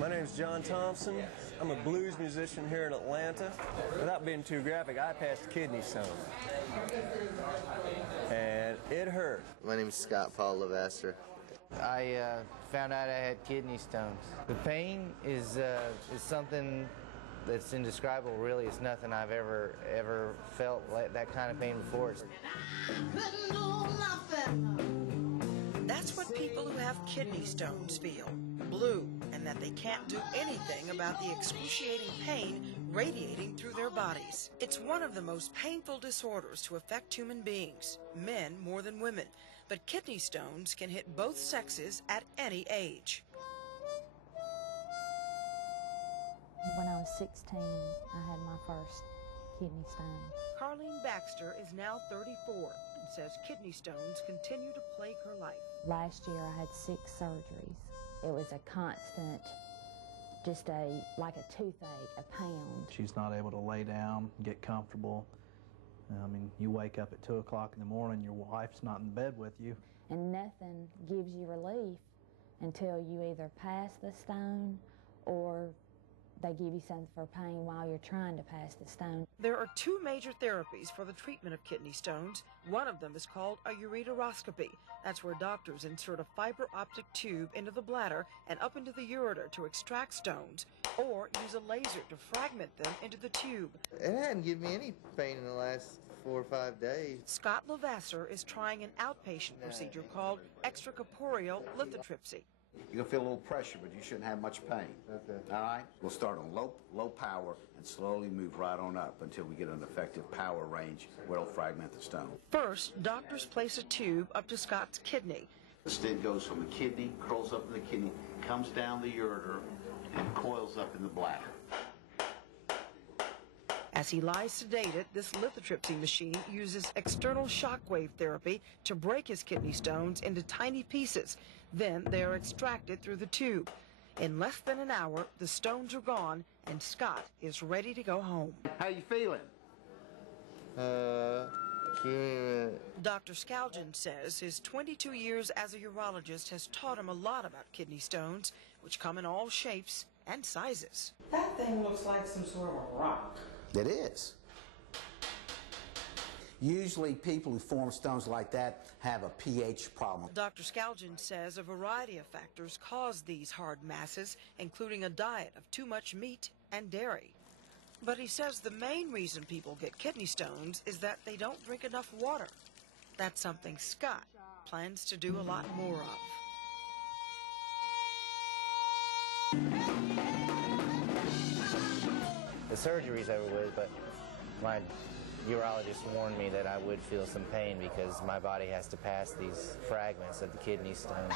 My name's John Thompson. I'm a blues musician here in Atlanta. Without being too graphic, I passed kidney stone. And it hurt. My name's Scott Paul Levasseur. I found out I had kidney stones. The pain is something that's indescribable, really. It's nothing I've ever felt like that kind of pain before. That's what people who have kidney stones feel, blue, and that they can't do anything about the excruciating pain radiating through their bodies. It's one of the most painful disorders to affect human beings, men more than women, but kidney stones can hit both sexes at any age. When I was 16, I had my first kidney stone. Carlene Baxter is now 34 and says kidney stones continue to plague her life. Last year I had 6 surgeries. It was a constant, just like a toothache, a pound. She's not able to lay down, get comfortable. I mean, you wake up at 2 o'clock in the morning, your wife's not in bed with you. And nothing gives you relief until you either pass the stone or they give you something for pain while you're trying to pass the stone. There are 2 major therapies for the treatment of kidney stones. One of them is called a ureteroscopy. That's where doctors insert a fiber optic tube into the bladder and up into the ureter to extract stones, or use a laser to fragment them into the tube. It hadn't given me any pain in the last 4 or 5 days. Scott Levasseur is trying an outpatient procedure called extracorporeal lithotripsy. You're going to feel a little pressure, but you shouldn't have much pain. Okay. All right? We'll start on low power and slowly move right on up until we get an effective power range where it'll fragment the stone. First, doctors place a tube up to Scott's kidney. The stent goes from the kidney, curls up in the kidney, comes down the ureter, and coils up in the bladder. As he lies sedated, this lithotripsy machine uses external shockwave therapy to break his kidney stones into tiny pieces. Then they are extracted through the tube. In less than an hour, the stones are gone, and Scott is ready to go home. How you feeling? Dr. Skaljan says his 22 years as a urologist has taught him a lot about kidney stones, which come in all shapes and sizes. That thing looks like some sort of a rock. It is. Usually people who form stones like that have a pH problem. Dr. Skaljan says a variety of factors cause these hard masses, including a diet of too much meat and dairy. But he says the main reason people get kidney stones is that they don't drink enough water. That's something Scott plans to do a lot more of. The surgery's over with, but my urologist warned me that I would feel some pain because my body has to pass these fragments of the kidney stone.